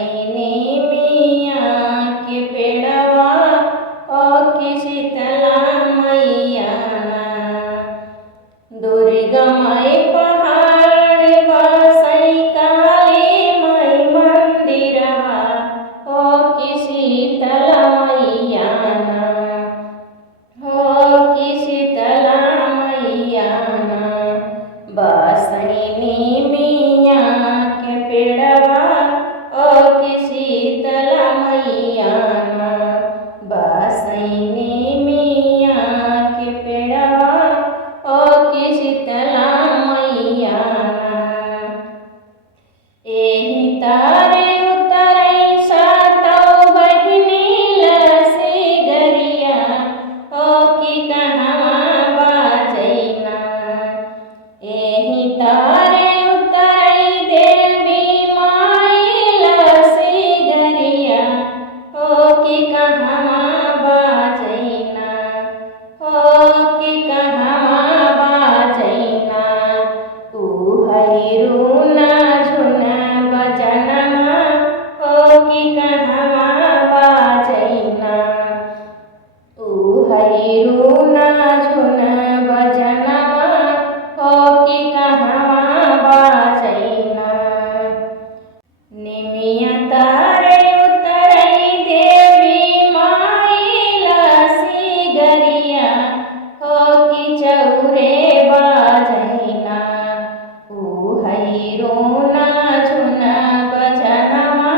बसैनी मिया के पेड़वा ओ की शीतला मैया दुर्गा माई पहाड़ बसई काली माई मंदिरवा ओ की शीतला मैया हो की शीतला मैया बसैनी मिया के पेड़वा ओ की शीतला मैया बसैनी मिया के पेड़वा ओ की शीतला मैया एही तारे उतरई सातौ बहिनी लसी गरिया ओ की कहवा बाजैना एही तारे उतरई देवी माई लसी गरिया ओ की कहवा बाजैना ओ की कहवा बाजैना ऊ हैरूना झुन बजनमा ओ की कहवा बाजैना ऊ हैरूना झुन बजनमा ओ की कहवा बाजैना निमिया तारे उतरई देवी माई लसी गरिया हो की चौरे बाजैना ऊ हैरूना झुन बजनमा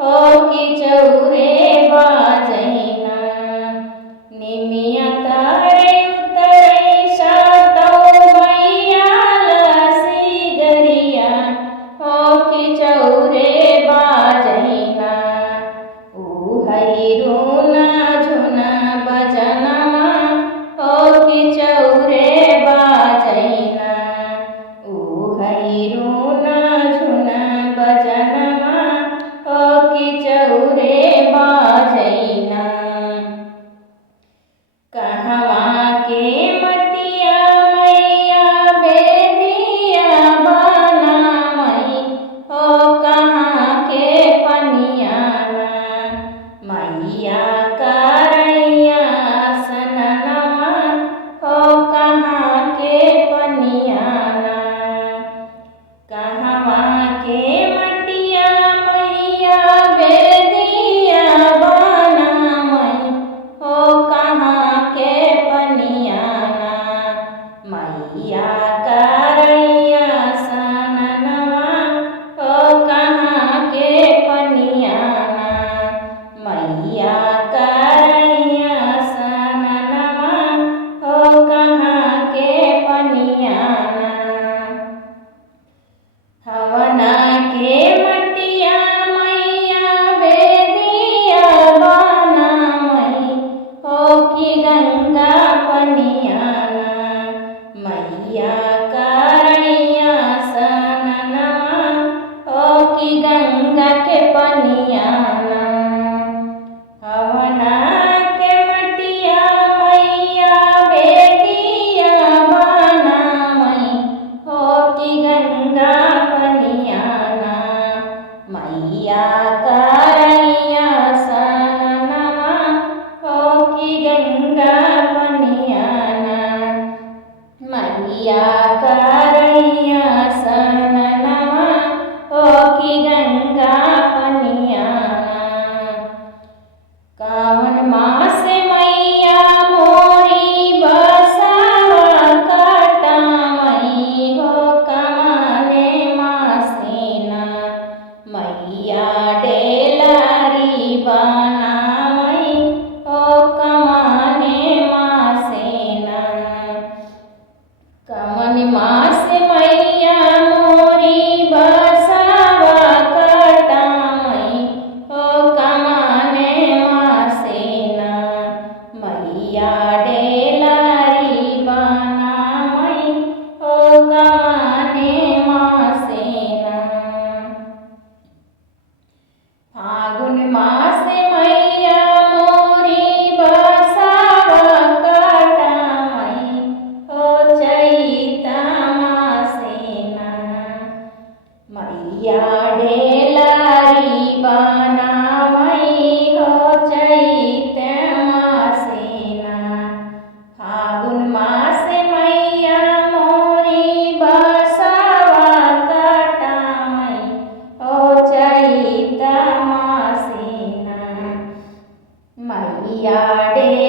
हो की चौरे बाजैना निमिया तारे उतरई सातौ मैया लसी गरिया हो की चौरे बाजैना ऊ हैरूना झुन बजनमा हो की चौरे बाजैना ऊ हैरूना झुन बजनमा हो की चौरे बाजैना कहवा के मटिया मैया बेदिया बनामई हो कहाँ के पनियाना मैया करैया सननमा हो कहाँ के पनियाना कहवा के मटिया मैया बेदिया बनामई हो कहाँ के पनियाना मैया करैया सननमा हो कहाँ के पनियाना मैया करैया सननमा हो कहाँ के पनियाना हवना के मटिया मैया बेदिया बनामई हो की गंगा पनियाना मैया करैया सननमा हो की गंगा के पनियाना हवना के मटिया मैया बेदिया बनामई हो की गंगा पनियाना मैया करैया सननमा हो की गंगा पनियाना मैया करैया सननमा हो की गंगा पनियाना कावन मास मैया मोरी बसवा कटामई हो कमाने मासेना मैया डेलारी बनामई हो कमाने मासेना कमन मास मैया मोरी बसवा कटामई हो कमाने मासेना मैया डेलारी बनामई हो कमाने मासेना फागुन मास मैया मोरी बसवा कटामई हो चैता मासेना मैया ढेलारी इयाडे